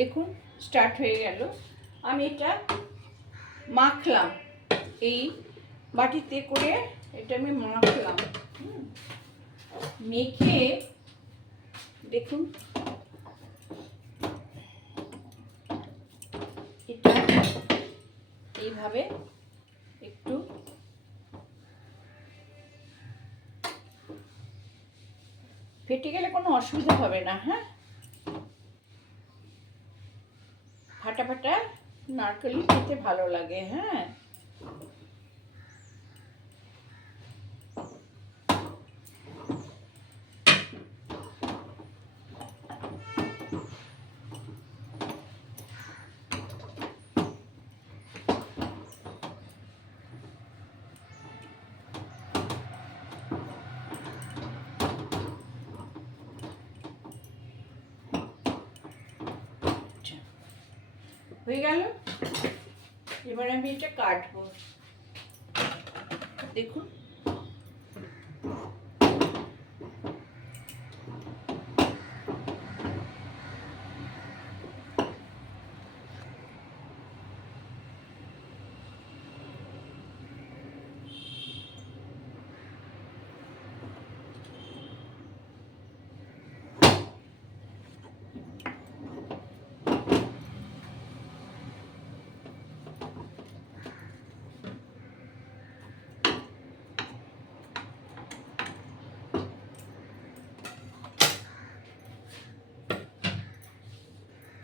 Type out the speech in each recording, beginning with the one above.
দেখুন স্টার্ট হয়ে গেল। আমি এটা মাখলাম। এই বাটিতে করে এটা আমি মাখলাম। মেখে দেখুন। এটা এইভাবে একটু ফেটে গেলে কোনো অসুবিধা হবে না হ্যাঁ? ফাটা ফাটা নারকেলই খেতে ভালো লাগে হ্যাঁ হয়ে গেল? এবার আমি এটা কাটবো। দেখুন।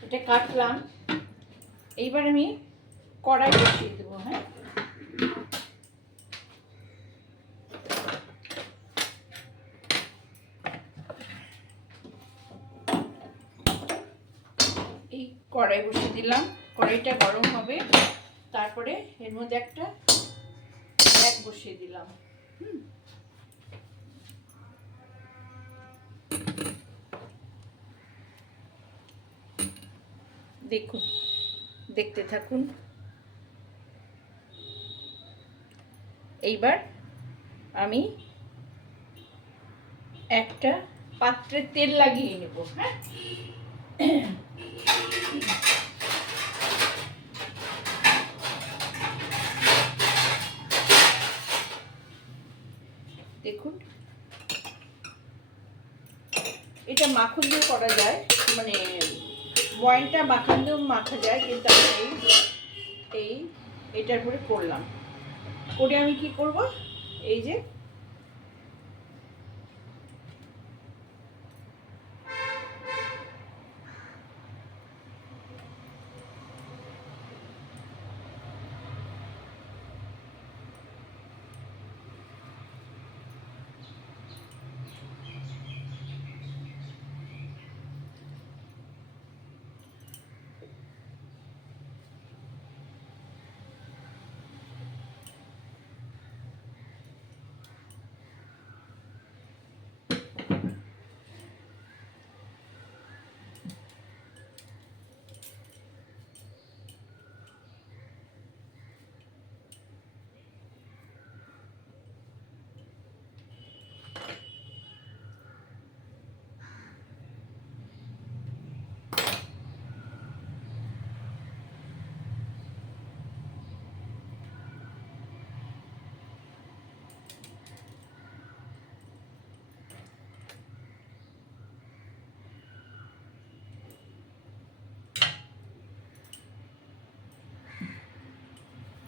এটা কাটলাম। এইবার আমি কড়াই বসিয়ে দেবো হ্যাঁ? এই কড়াই বসিয়ে দিলাম। কড়াইটা গরম হবে। তারপরে এর মধ্যে একটা ব্যাগ বসিয়ে দিলাম। হুম? দেখুন, দেখতে থাকুন। এইবার আমি একটা পাত্রে তেল লাগিয়ে নেব হ্যাঁ? দেখুন। এটা মাখন দিয়ে করা যায় মানে বয়েনটা মাখান দিয়েও মাখা যায়, কিন্তু আমি এই এই, এটার উপরে করলাম। করে আমি কি করব? এই যে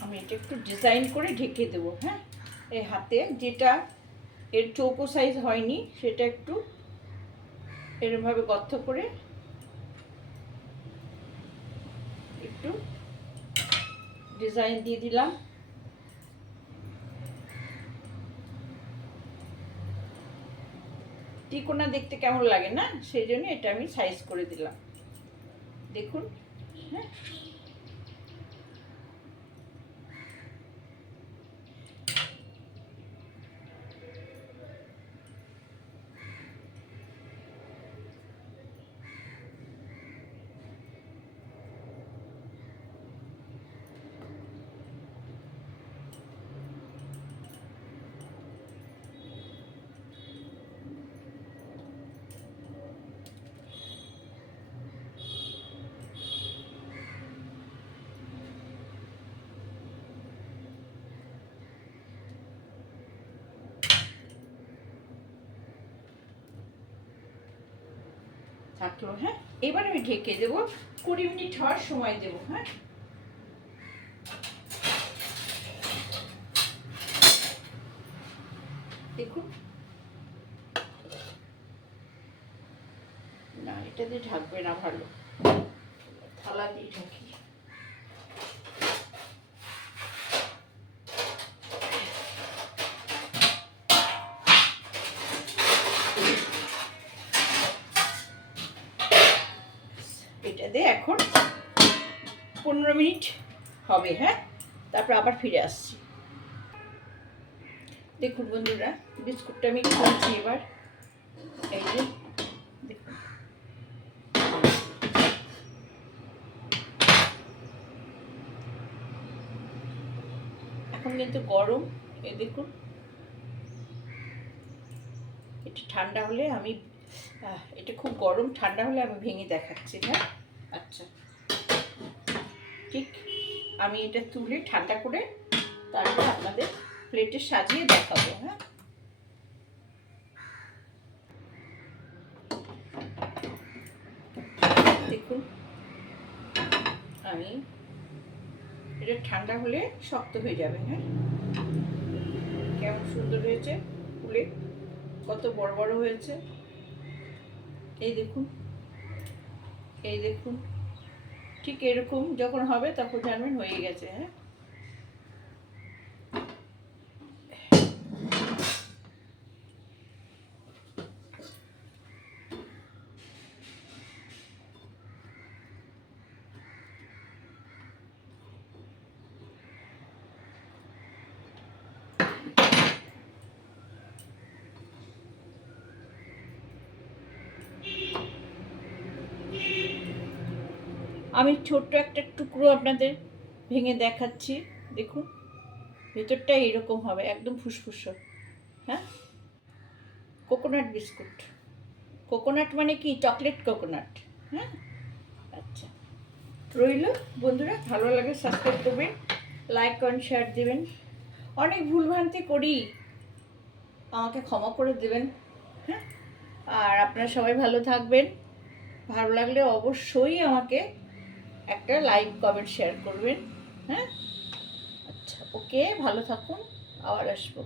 আমি এটা একটু ডিজাইন করে ঢেকে দেবো হ্যাঁ? এই হাতে যেটা এর চৌকো সাইজ হয়নি, সেটা একটু এরমভাবে গর্ত করে একটু ডিজাইন দিয়ে দিলাম। টিকোনা দেখতে কেমন লাগে না? সেই জন্য এটা আমি সাইজ করে দিলাম। দেখুন হ্যাঁ? থাকল হ্যাঁ? এবার আমি ঢেকে দেবো, কুড়ি মিনিট হওয়ার সময় দেবো হ্যাঁ? দেখুন। না, এটা দিয়ে ঢাকবে না ভালো। থালা দিয়ে ঢাকি। দিয়ে এখন পনেরো মিনিট হবে হ্যাঁ? তারপর আবার ফিরে আসছি। দেখুন বন্ধুরা, বিস্কুটটা আমি খুলছি এবার। এই যে এখন কিন্তু গরম, এই দেখুন। এটা ঠান্ডা হলে আমি এটা খুব গরম, ঠান্ডা হলে আমি ভেঙে দেখাচ্ছি হ্যাঁ? আচ্ছা। ঠিক, আমি এটা তুলে ঠান্ডা করে তারপর আপনাদের প্লেটে সাজিয়ে দেখাবো হ্যাঁ? দেখুন, আমি এটা ঠান্ডা হলে শক্ত হয়ে যাবে হ্যাঁ? কেমন সুন্দর হয়েছে ফুলে, কত বড় বড় হয়েছে। এই দেখুন এই দেখুন ঠিক এরকম যখন হবে তখন জানবেন হয়ে গেছে হ্যাঁ? আমি ছোট্ট একটা টুকরো আপনাদের ভেঙে দেখাচ্ছি, দেখুন। ভেতরটা এরকম হবে, একদম ফুসফুস। হ্যাঁ? Coconut biscuit. কোকোনাট মানে কি? Chocolate coconut. হ্যাঁ? আচ্ছা। রইল। বন্ধুরা, ভালো লাগে সাবস্ক্রাইব করবেন লাইক করেন শেয়ার দেবেন। অনেক ভুলভ্রান্তি করি, আমাকে ক্ষমা করে দেবেন। হ্যাঁ? আর আপনারা সবাই ভালো থাকবেন। ভালো লাগলে অবশ্যই আমাকে একটা লাইক কমেন্ট শেয়ার করবেন হ্যাঁ? আচ্ছা ওকে ভালো থাকুন আবার আসব।